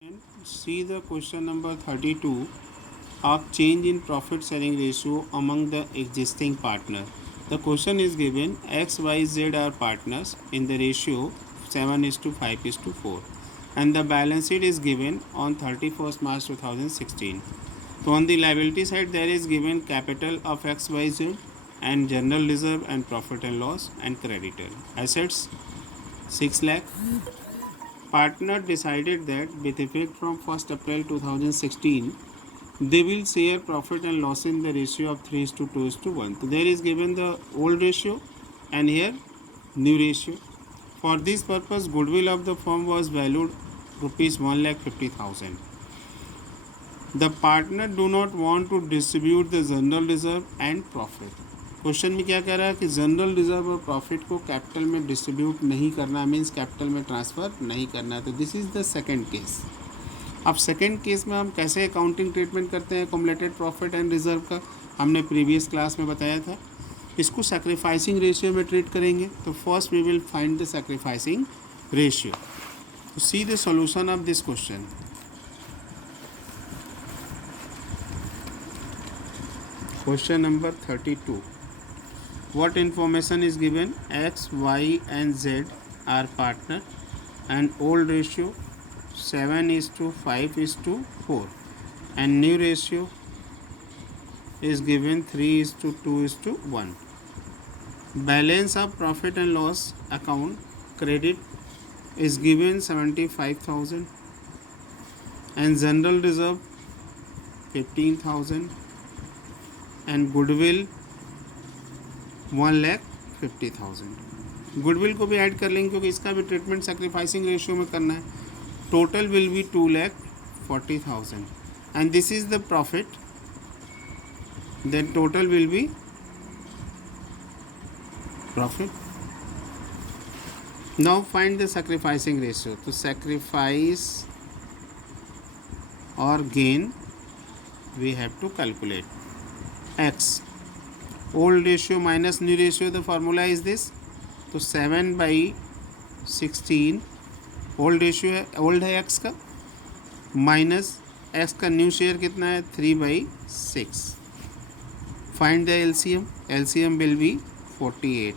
And see the question number 32 of change in profit sharing ratio among the existing partner. The question is given X, Y, Z are partners in the ratio 7 is to 5 is to 4 and the balance sheet is given on 31st March 2016. So on the liability side there is given capital of X, Y, Z and general reserve and profit and loss and creditor. Assets 6 lakh. Partner decided that with effect from 1st April 2016, they will share profit and loss in the ratio of 3 is to 2 is to 1. So there is given the old ratio and here new ratio. For this purpose, goodwill of the firm was valued rupees 1,50,000. The partner do not want to distribute the general reserve and profit. Question में क्या कह रहा है कि general reserve और profit को capital में distribute नहीं करना, मीन्स कैपिटल में ट्रांसफ़र नहीं करना है. तो this is the second case. अब सेकंड केस में हम कैसे अकाउंटिंग ट्रीटमेंट करते हैं एक्युमुलेटेड प्रॉफिट एंड रिजर्व का, हमने प्रीवियस क्लास में बताया था. इसको सैक्रिफाइसिंग रेशियो में ट्रीट करेंगे. तो first we will find the sacrificing ratio. तो see the solution of this question. Question number 32. What information is given? X, Y and Z are partner and old ratio 7 is to 5 is to 4 and new ratio is given 3 is to 2 is to 1. Balance of profit and loss account credit is given 75,000 and general reserve 15,000 and goodwill 1,50,000. Goodwill को भी add कर लेंगे क्योंकि इसका भी treatment sacrificing ratio में करना है. Total will be 2,40,000 and this is the profit. Then total will be profit. Now find the sacrificing ratio. तो सेक्रीफाइस और gain we have to calculate. X old ratio minus new ratio, the formula is this. तो 7/16 old ratio है, old है X का, minus X का new share कितना है 3/6. Find the LCM. LCM will be 48.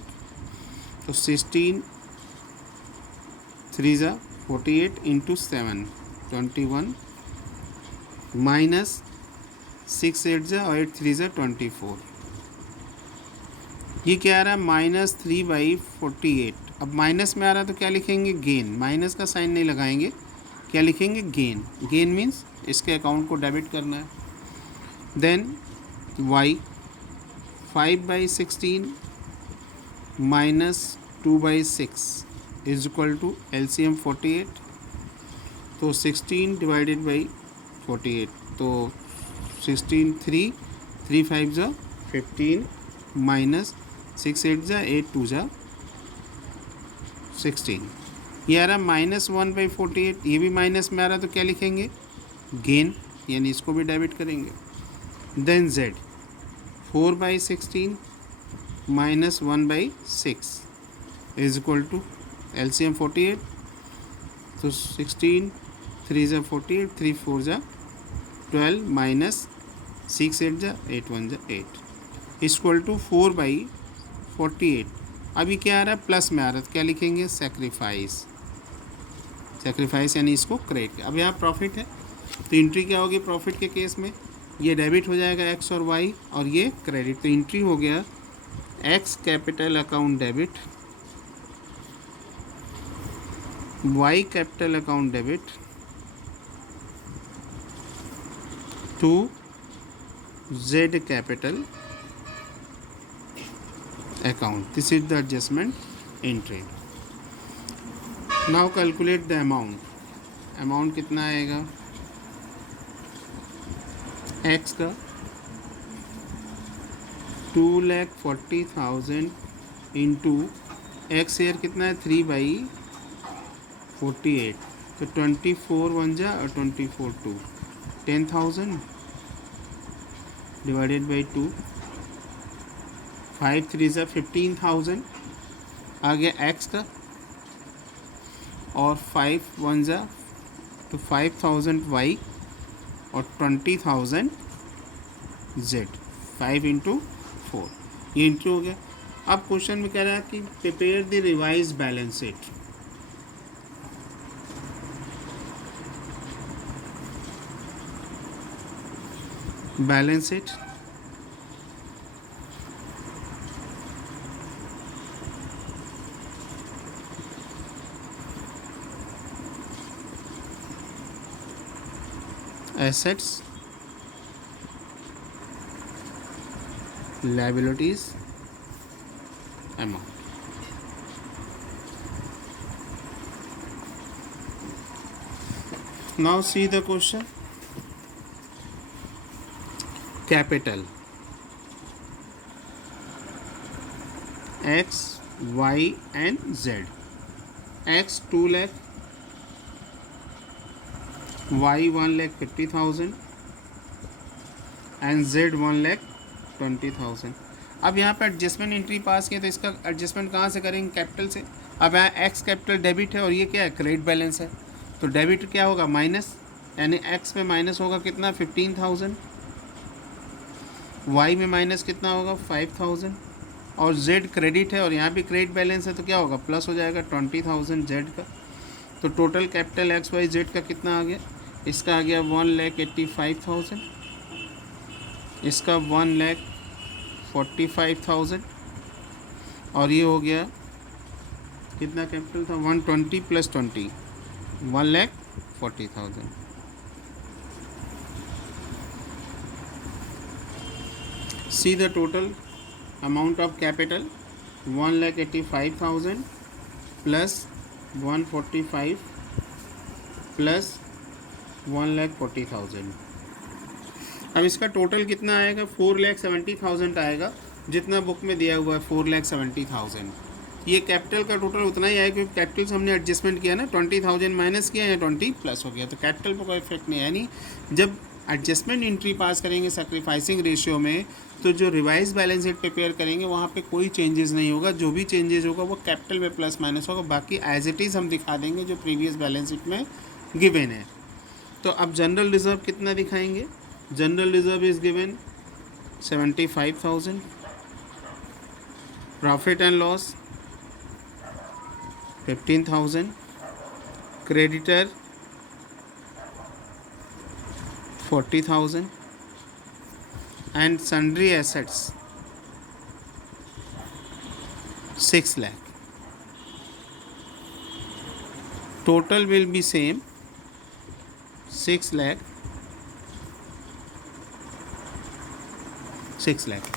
तो 16 3 ज़ा 48 इंटू 7 21 माइनस 6 8 ज़ा और 8 3 ज़ा 24. ये क्या आ रहा है -3/48. अब माइनस में आ रहा है तो क्या लिखेंगे गेन. माइनस का साइन नहीं लगाएंगे, क्या लिखेंगे गेन. गेन मीन्स इसके अकाउंट को डेबिट करना है. Then y 5/16 minus 2/6 is equal to LCM 48. तो 16 डिवाइडेड बाई 48. तो 16 3 5 ज़ा 15 माइनस 6 8 ज़ा 8 2 ज़ा 16. ये आ रहा -1/48. ये भी माइनस में आ रहा तो क्या लिखेंगे गेन, यानी इसको भी डेबिट करेंगे. Then z 4/16 minus 1/6 is equal to LCM 48. तो 16 3 ज़ा 48 3 4 ज़ा 12 माइनस 6 8 ज़ा 8 1 ज़ा 8 इक्वल टू 4/48. अभी क्या आ रहा है प्लस में आ रहा है तो क्या लिखेंगे सेक्रीफाइस. सेक्रीफाइस यानी इसको क्रेडिट. अब यहाँ प्रॉफिट है तो एंट्री क्या होगी प्रॉफिट के केस में, ये डेबिट हो जाएगा एक्स और वाई और ये क्रेडिट. तो एंट्री हो गया X capital account debit, Y capital account debit to Z capital account. This is the adjustment entry. Now calculate the amount. Amount कितना आएगा x का 2,40,000 इंटू एक्स शेयर कितना है 3/48. तो 24 1 जा और 24 2 10,000 डिवाइडेड बाई 2. 5 3 ज़ा 15,000 आ गया एक्स का और 5 1 ज़ा तो 5000 वाई और 20,000 जेड, 5 इंटू 4, ये इंटू हो गया। अब क्वेश्चन में कह रहा है कि prepare the revise balance sheet. Balance sheet assets, liabilities, amount. Now see the question. Capital X, Y and Z. X 2 lakh, Y 1,50,000 and Z 1,20,000। अब यहाँ पे एडजस्टमेंट एंट्री पास किया तो इसका एडजस्टमेंट कहाँ से करेंगे? कैपिटल से। अब यहाँ एक्स कैपिटल डेबिट है और ये क्या है? क्रेडिट बैलेंस है। तो डेबिट क्या होगा? माइनस, यानी एक्स में माइनस होगा कितना? 15,000। वाई में माइनस कितना होगा? 5,000। और जेड क्रेडिट है और यहाँ भी क्रेडिट बैलेंस है तो क्या होगा? प्लस हो जाएगा 20,000 जेड का। तो total capital X Y Z का कितना आ गया? इसका आ गया 1,85,000, इसका 1,45,000 और ये हो गया कितना कैपिटल था? 120 plus 20, 1,40,000। See the total amount of capital, 1,85,000 plus 145 plus 1,40,000। अब इसका टोटल कितना आएगा? 4,70,000 आएगा, जितना बुक में दिया हुआ है 4,70,000। ये कैपिटल का टोटल उतना ही आएगा क्योंकि कैपिटल से हमने एडजस्टमेंट किया ना, 20,000 माइनस किया या 20 प्लस हो गया, तो कैपिटल पर कोई इफेक्ट नहीं है। नहीं, जब एडजस्टमेंट एंट्री पास करेंगे सैक्रिफाइसिंग रेशियो में, तो जो रिवाइज बैलेंस शीट प्रिपेयर करेंगे वहाँ पे कोई चेंजेस नहीं होगा। जो भी चेंजेस होगा वो कैपिटल में प्लस माइनस होगा, बाकी एज इट इज़ हम दिखा देंगे जो प्रीवियस बैलेंस शीट में गिवन है। तो अब जनरल रिजर्व कितना दिखाएंगे? General reserve is given 75,000, profit and loss 15,000, creditor 40,000 and sundry assets 6 lakh. Total will be same 6 lakh, 6 lakh.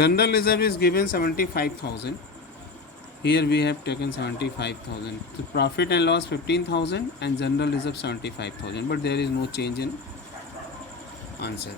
General reserve is given 75,000. Here we have taken 75,000. So profit and loss 15,000 and general reserve 75,000. But there is no change in answer.